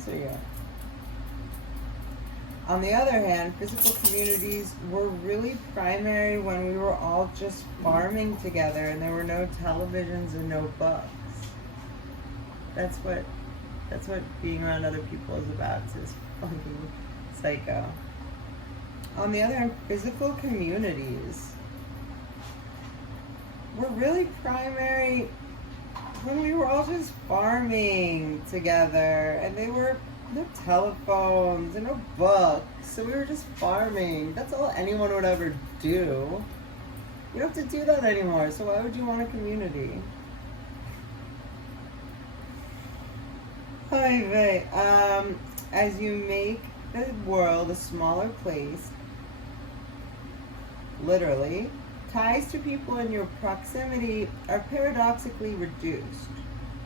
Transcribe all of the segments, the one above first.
answer yet. On the other hand, physical communities were really primary when we were all just farming together and there were no televisions and no books. That's what being around other people is about. It's this fucking psycho. On the other hand, physical communities were really primary when we were all just farming together and there were no telephones and no books, so we were just farming. That's all anyone would ever do. You don't have to do that anymore, so why would you want a community? Anyway, as you make the world a smaller place, literally, ties to people in your proximity are paradoxically reduced,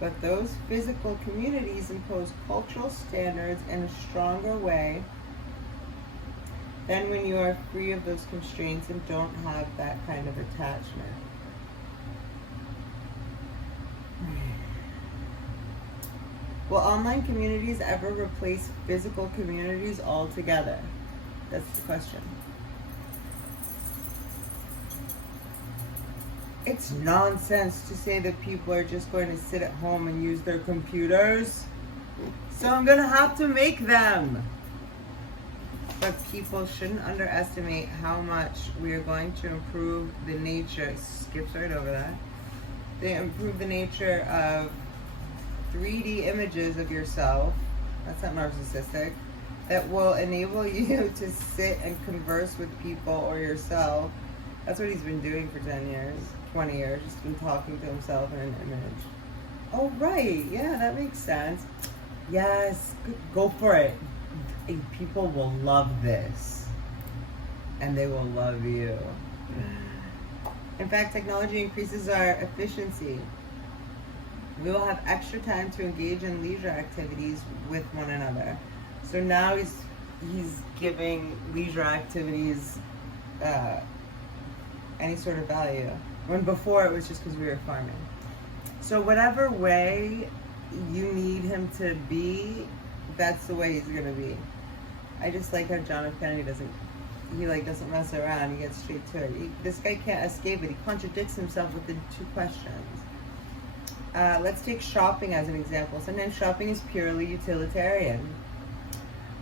but those physical communities impose cultural standards in a stronger way than when you are free of those constraints and don't have that kind of attachment. Will online communities ever replace physical communities altogether? That's the question. It's nonsense to say that people are just going to sit at home and use their computers. So I'm going to have to make them. But people shouldn't underestimate how much we are going to improve the nature. Skips right over that. They improve the nature of 3D images of yourself. That's not narcissistic. That will enable you to sit and converse with people or yourself. That's what he's been doing for 10 years, 20 years, just been talking to himself in an image. Oh, right. Yeah, that makes sense. Yes, go for it. People will love this. And they will love you. In fact, technology increases our efficiency. We will have extra time to engage in leisure activities with one another. So now he's giving leisure activities any sort of value, when before it was just because we were farming. So whatever way you need him to be, that's the way he's gonna be. I just like how John F. Kennedy doesn't mess around. He gets straight to it. This guy can't escape it. He contradicts himself within 2 questions. Let's take shopping as an example. Sometimes shopping is purely utilitarian.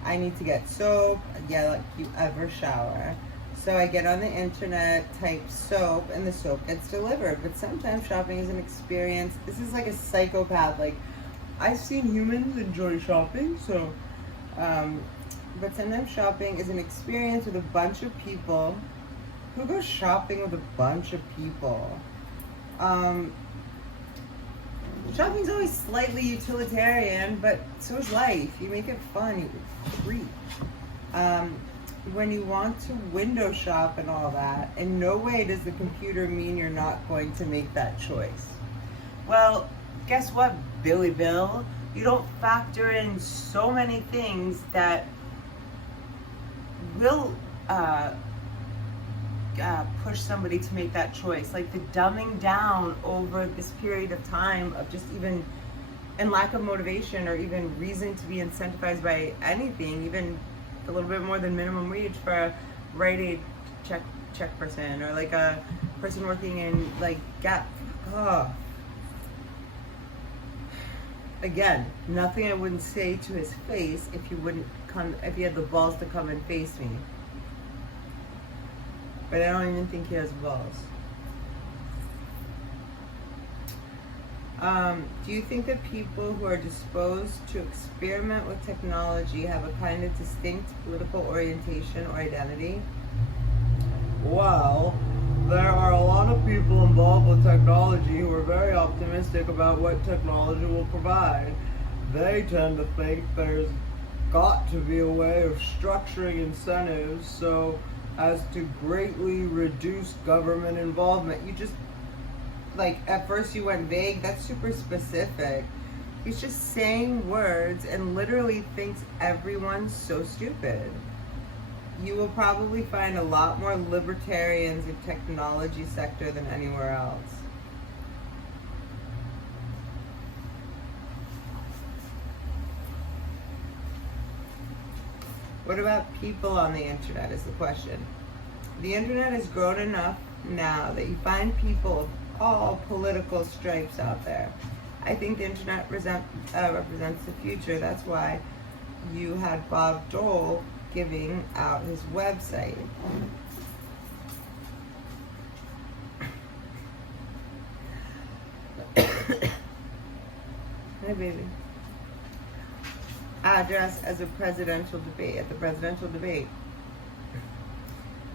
I need to get soap. Yeah, like you ever shower. So I get on the internet, type soap, and the soap gets delivered. But sometimes shopping is an experience. This is like a psychopath. Like, I've seen humans enjoy shopping, so, but sometimes shopping is an experience with a bunch of people. Who goes shopping with a bunch of people? Shopping's always slightly utilitarian, but so is life. You make it fun, you treat. When you want to window shop and all that, in no way does the computer mean you're not going to make that choice. Well, guess what, Billy Bill? You don't factor in so many things that will push somebody to make that choice, like the dumbing down over this period of time of just even, and lack of motivation or even reason to be incentivized by anything, even a little bit more than minimum wage for a Rite Aid check person, or like a person working in like Gap. Again, nothing I wouldn't say to his face if he had the balls to come and face me. But I don't even think he has balls. Do you think that people who are disposed to experiment with technology have a kind of distinct political orientation or identity? Well, there are a lot of people involved with technology who are very optimistic about what technology will provide. They tend to think there's got to be a way of structuring incentives so as to greatly reduce government involvement. You just, like, at first you went vague, that's super specific. He's just saying words and literally thinks everyone's so stupid. You will probably find a lot more libertarians in technology sector than anywhere else. What about people on the internet is the question. The internet has grown enough now that you find people of all political stripes out there. I think the internet represents the future. That's why you had Bob Dole giving out his website. Hey, baby. Address as a presidential debate, at the presidential debate.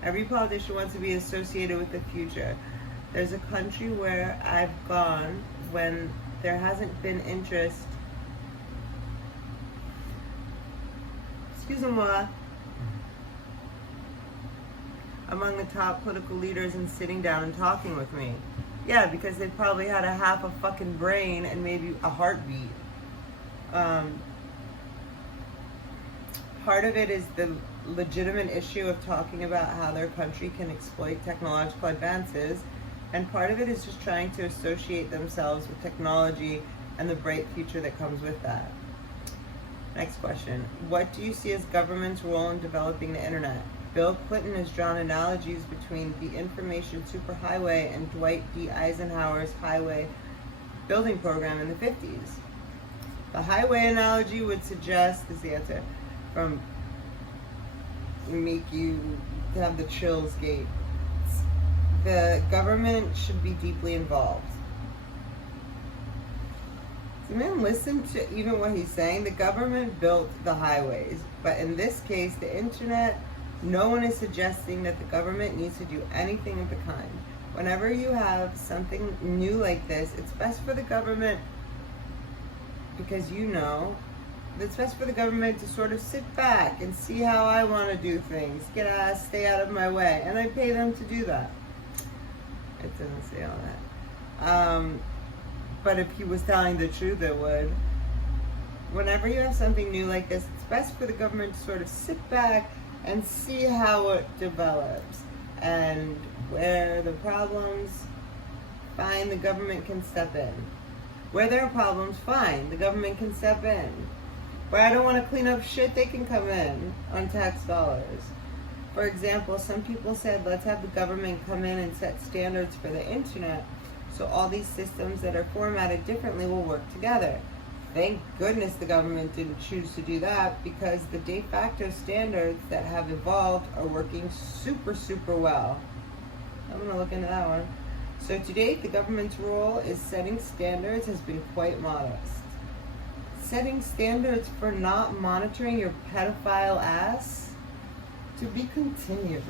Every politician wants to be associated with the future. There's a country where I've gone when there hasn't been interest. Excusez-moi. Among the top political leaders in sitting down and talking with me. Yeah, because they probably had a half a fucking brain and maybe a heartbeat. Part of it is the legitimate issue of talking about how their country can exploit technological advances, and part of it is just trying to associate themselves with technology and the bright future that comes with that. Next question. What do you see as government's role in developing the internet? Bill Clinton has drawn analogies between the information superhighway and Dwight D. Eisenhower's highway building program in the 50s. The highway analogy would suggest, is the answer, from make you have the chills gate. The government should be deeply involved. So man, listen to even what he's saying. The government built the highways, but in this case, the internet, no one is suggesting that the government needs to do anything of the kind. Whenever you have something new like this, it's best for the government, because it's best for the government to sort of sit back and see how I want to do things. Stay out of my way. And I pay them to do that. It doesn't say all that. But if he was telling the truth, it would. Whenever you have something new like this, it's best for the government to sort of sit back and see how it develops. And where the problems, fine, the government can step in. Where there are problems, fine, the government can step in. Where I don't want to clean up shit, they can come in on tax dollars. For example, some people said, let's have the government come in and set standards for the internet so all these systems that are formatted differently will work together. Thank goodness the government didn't choose to do that, because the de facto standards that have evolved are working super, super well. I'm going to look into that one. So to date, the government's role is setting standards has been quite modest. Setting standards for not monitoring your pedophile ass? To be continued.